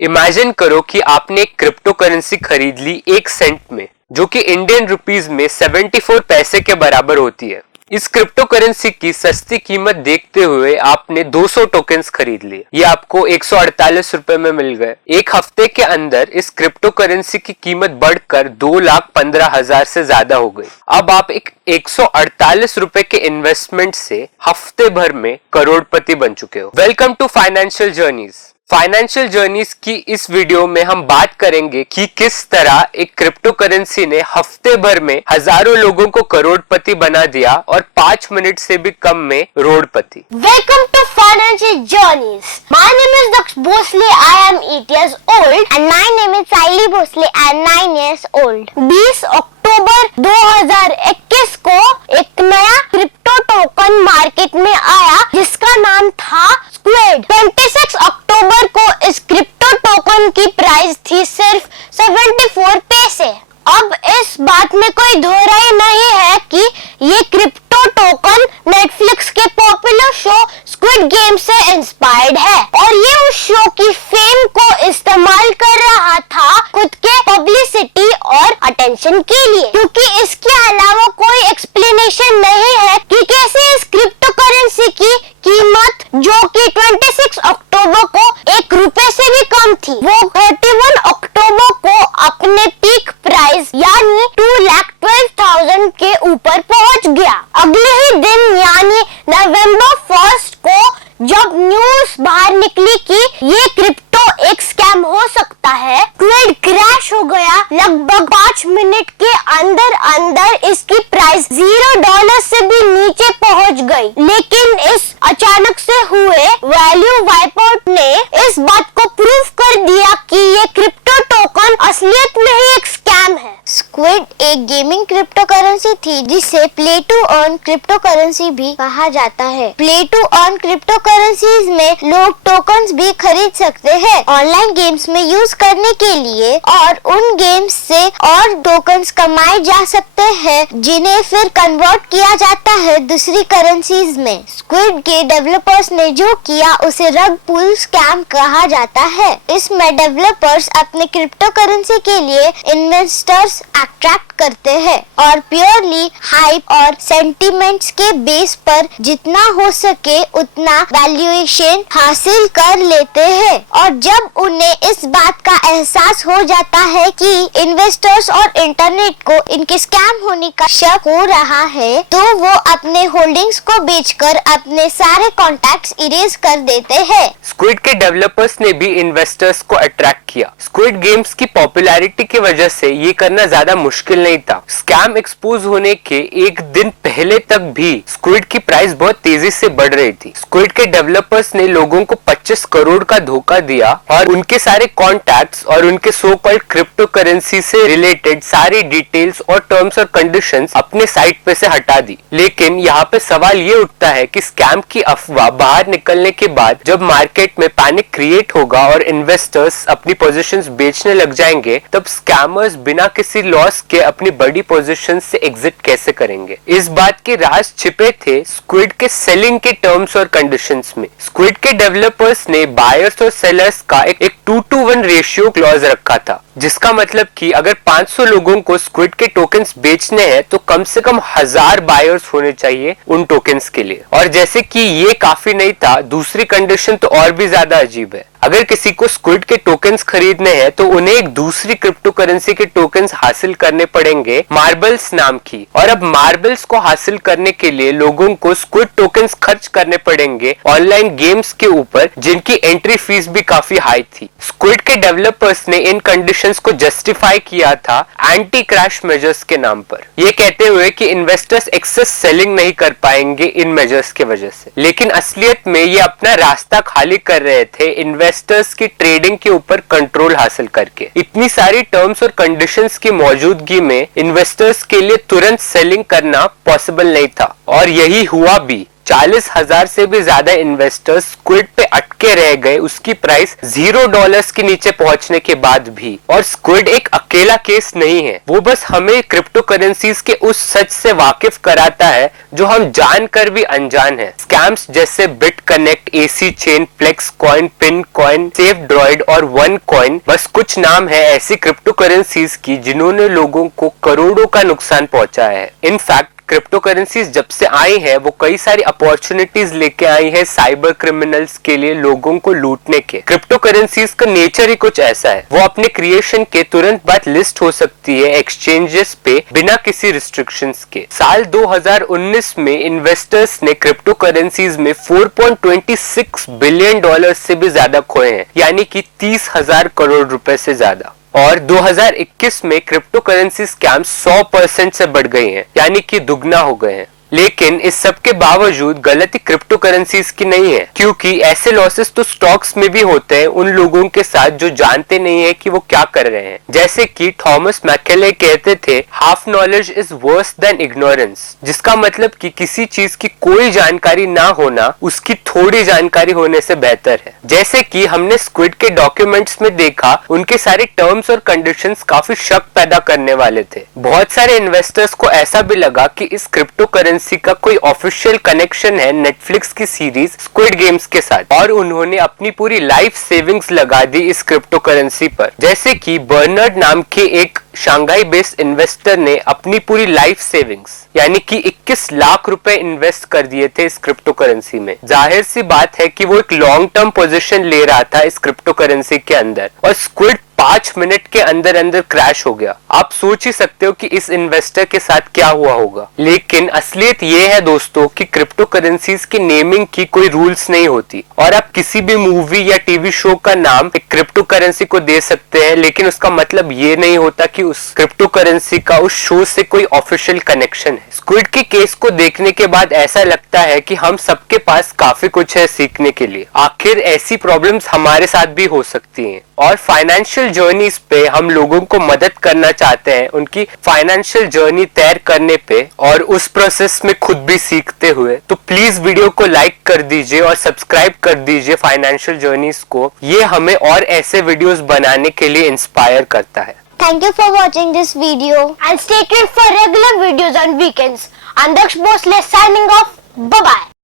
Imagine करो कि आपने एक क्रिप्टो करेंसी खरीद ली 1 सेंट में, जो कि इंडियन रुपीज में 74 पैसे के बराबर होती है। इस क्रिप्टो करेंसी की सस्ती कीमत देखते हुए आपने 200 टोकन्स खरीद लिए। ये आपको 148 रुपए में मिल गए। एक हफ्ते के अंदर इस क्रिप्टो करेंसी की कीमत बढ़कर 2,15,000 से ज्यादा हो गई। अब आप एक 148 रुपए के इन्वेस्टमेंट से हफ्ते भर में करोड़पति बन चुके हो। Welcome to financial journeys. Financial journeys की इस वीडियो में हम बात करेंगे कि किस तरह एक क्रिप्टो करेंसी ने हफ्ते भर में हजारों लोगों को करोड़पति बना दिया और 5 मिनट से भी कम में रोडपति। Welcome to Financial Journeys. My name is Daksh Bhosle. I am 8 years old and my name is Saili Bhosle. I am 9 years old. 20 अक्टूबर 2021 को एक नया क्रिप्टो टोकन मार्केट में आया जिसका नाम था स्क्विड। 26 अक्टूबर को इस क्रिप्टो टोकन की प्राइस थी सिर्फ 74 पैसे। अब इस बात में कोई दो राय नहीं है कि ये क्रिप्टो टोकन नेटफ्लिक्स के पॉपुलर शो स्क्विड गेम से इंस्पायर्ड है और ये उस शो की फेम को इस्तेमाल कर रहा था खुद के पब्लिसिटी और अटेंशन के लिए, क्योंकि इसके अलावा कोई एक्सप्लेनेशन नहीं है कि कैसे इस क्रिप्टो करेंसी की कीमत, जो कि 26 अक्टूबर को 1 रुपए से भी कम थी, वो 31 अक्टूबर को अपने पीक प्राइस यानी 2,12,000 के ऊपर पहुंच गया। अगले ही दिन यानी नवंबर 1 को जब न्यूज बाहर निकली कि ये क्रिप्टो एक स्कैम हो सकता है, स्क्विड क्रैश हो गया। लगभग 5 मिनट के अंदर अंदर इसकी प्राइस $0 से भी नीचे पहुंच गई। लेकिन इस अचानक से हुए वैल्यू वाइप आउट ने इस बात को प्रूव कर दिया कि ये क्रिप्टो टोकन असलियत में ही एक स्कैम है। स्क्विड एक गेमिंग क्रिप्टो करेंसी थी जिसे play to earn cryptocurrency भी कहा जाता है। Play to earn cryptocurrencies में लोग टोकन्स भी खरीद सकते हैं ऑनलाइन गेम्स में यूज करने के लिए और उन गेम्स से और टोकन्स कमाए जा सकते हैं जिन्हें फिर कन्वर्ट किया जाता है दूसरी करेंसीज में। स्क्विड के डेवलपर्स ने जो किया उसे रग पुल स्कैम कहा जाता है। इसमें डेवलपर्स अपने क्रिप्टो करेंसी के लिए इन्वेस्टर्स अट्रैक्ट करते हैं और प्योरली हाइप और सेंटिमेंट्स के बेस पर जितना हो सके उतना वैल्यूएशन हासिल कर लेते हैं। और जब उन्हें इस बात का एहसास हो जाता है कि इन्वेस्टर्स और इंटरनेट को इनके स्कैम होने का शक हो रहा है, तो वो अपने होल्डिंग्स को बेचकर अपने सारे कॉन्टैक्ट्स इरेज कर देते हैं। स्क्विड के डेवलपर्स ने भी इन्वेस्टर्स को अट्रैक्ट किया। स्क्विड गेम्स की पॉपुलैरिटी की वजह से ये करना ज्यादा मुश्किल नहीं था। स्कैम एक्सपोज होने के एक दिन पहले तक भी स्क्विड की प्राइस बहुत तेजी से बढ़ रही थी। स्क्विड के डेवलपर्स ने लोगों को 25 करोड़ का धोखा दिया और उनके सारे कॉन्टैक्ट्स और उनके सो कॉल्ड क्रिप्टो करेंसी से रिलेटेड सारी डिटेल्स और टर्म्स और कंडीशंस अपने साइट पे से हटा दी। लेकिन यहाँ पे सवाल ये उठता है कि स्कैम की अफवाह बाहर निकलने के बाद जब मार्केट में पैनिक क्रिएट होगा और इन्वेस्टर्स अपनी पोजीशंस बेचने लग जाएंगे, तब स्कैमर्स बिना किसी लॉस के अपनी बड़ी पोजीशंस से एग्जिट कैसे करेंगे? इस बात के राज छिपे थे स्क्विड के सेलिंग के टर्म्स और कंडीशंस में। स्क्विड के डेवलपर्स ने बायर्स और सेलर्स का एक 2-to-1 रेशियो क्लॉज रखा था, जिसका मतलब कि अगर 500 लोगों को स्क्विड के टोकन्स बेचने हैं तो कम से कम 1000 बायर्स होने चाहिए उन टोकन्स के लिए। और जैसे कि ये काफी नहीं था, दूसरी कंडीशन तो और भी ज्यादा अजीब है। अगर किसी को स्क्विड के टोकन्स खरीदने हैं तो उन्हें एक दूसरी क्रिप्टो करेंसी के टोकन्स हासिल करने पड़ेंगे, मार्बल्स नाम की। और अब मार्बल्स को हासिल करने के लिए लोगों को स्क्विड टोकन्स खर्च करने पड़ेंगे ऑनलाइन गेम्स के ऊपर, जिनकी एंट्री फीस भी काफी हाई थी। स्क्विड के डेवलपर्स ने इन कंडीशंस को जस्टिफाई किया था एंटी क्रैश मेजर्स के नाम पर, ये कहते हुए कि इन्वेस्टर्स एक्सेस सेलिंग नहीं कर पाएंगे इन मेजर्स के वजह से। लेकिन असलियत में ये अपना रास्ता खाली कर रहे थे इन्वेस्टर्स की ट्रेडिंग के ऊपर कंट्रोल हासिल करके। इतनी सारी टर्म्स और कंडीशंस की मौजूदगी में इन्वेस्टर्स के लिए तुरंत सेलिंग करना पॉसिबल नहीं था और यही हुआ भी। 40,000 से भी ज्यादा इन्वेस्टर्स स्क्विड पे अटके रह गए उसकी प्राइस $0 के नीचे पहुंचने के बाद भी। और स्क्विड एक अकेला केस नहीं है, वो बस हमें क्रिप्टो करेंसीज के उस सच से वाकिफ कराता है जो हम जानकर भी अनजान है। स्कैम्स जैसे bit connect, AC chain, plex coin, pin coin, safe droid और वन कॉइन बस कुछ नाम है ऐसी क्रिप्टो करेंसीज की जिन्होंने लोगों को करोड़ों का नुकसान पहुंचाया है। इनफैक्ट क्रिप्टो करेंसीज जब से आई है वो कई सारी अपॉर्चुनिटीज लेके आई है साइबर क्रिमिनल्स के लिए लोगों को लूटने के। क्रिप्टो करेंसीज का नेचर ही कुछ ऐसा है, वो अपने क्रिएशन के तुरंत बाद लिस्ट हो सकती है एक्सचेंजेस पे बिना किसी रिस्ट्रिक्शंस के। साल 2019 में इन्वेस्टर्स ने क्रिप्टो करेंसीज में $4.26 बिलियन से भी ज्यादा खोए हैं, यानी कि 30,000 करोड़ रुपए से ज्यादा। और 2021 में क्रिप्टो करेंसी स्कैम्स 100% से बढ़ गई हैं, यानी कि दुगना हो गए हैं। लेकिन इस सब के बावजूद गलती क्रिप्टो करेंसीज की नहीं है, क्योंकि ऐसे लॉसेस तो स्टॉक्स में भी होते हैं उन लोगों के साथ जो जानते नहीं है कि वो क्या कर रहे हैं। जैसे कि थॉमस मैकेले कहते थे, half knowledge is worse than ignorance, जिसका मतलब कि किसी चीज की कोई जानकारी ना होना उसकी थोड़ी जानकारी होने से बेहतर है। जैसे कि हमने स्क्विड के डॉक्यूमेंट्स में देखा, उनके सारे टर्म्स और कंडीशंस काफी शक पैदा करने वाले थे। बहुत सारे इन्वेस्टर्स को ऐसा भी लगा कि इस क्रिप्टो करेंसी का कोई ऑफिशियल कनेक्शन है नेटफ्लिक्स की सीरीज स्क्विड गेम्स के साथ, और उन्होंने अपनी पूरी लाइफ सेविंग्स लगा दी इस क्रिप्टो करेंसी पर। जैसे कि बर्नर्ड नाम के एक शंघाई बेस्ड इन्वेस्टर ने अपनी पूरी लाइफ सेविंग्स यानी कि 21 लाख रुपए इन्वेस्ट कर दिए थे इस क्रिप्टो करेंसी में। जाहिर सी बात है कि वो एक लॉन्ग टर्म पोजीशन ले रहा था इस क्रिप्टो करेंसी के अंदर, और स्क्विड 5 मिनट के अंदर अंदर क्रैश हो गया। आप सोच ही सकते हो कि इस इन्वेस्टर के साथ क्या हुआ होगा। लेकिन असलियत ये है दोस्तों कि क्रिप्टो करेंसीज की नेमिंग की कोई रूल्स नहीं होती, और आप किसी भी मूवी या टीवी शो का नाम एक क्रिप्टो करेंसी को दे सकते हैं, लेकिन उसका मतलब ये नहीं होता कि उस क्रिप्टो करेंसी का उस शो से कोई ऑफिशियल कनेक्शन है। स्क्विड के केस को देखने के बाद ऐसा लगता है कि हम सबके पास काफी कुछ है सीखने के लिए। आखिर ऐसी प्रॉब्लम्स हमारे साथ भी हो सकती हैं, और फाइनेंशियल जर्नीज पे हम लोगों को मदद करना चाहते हैं उनकी फाइनेंशियल जर्नी तैयार करने पे, और उस प्रोसेस में खुद भी सीखते हुए। तो प्लीज वीडियो को लाइक कर दीजिए और सब्सक्राइब कर दीजिए फाइनेंशियल जर्नीज को, ये हमें और ऐसे वीडियोस बनाने के लिए इंस्पायर करता है। Thank you for watching this video and stay tuned for regular videos on weekends. I'm Daksh Bhosle signing off. Bye bye.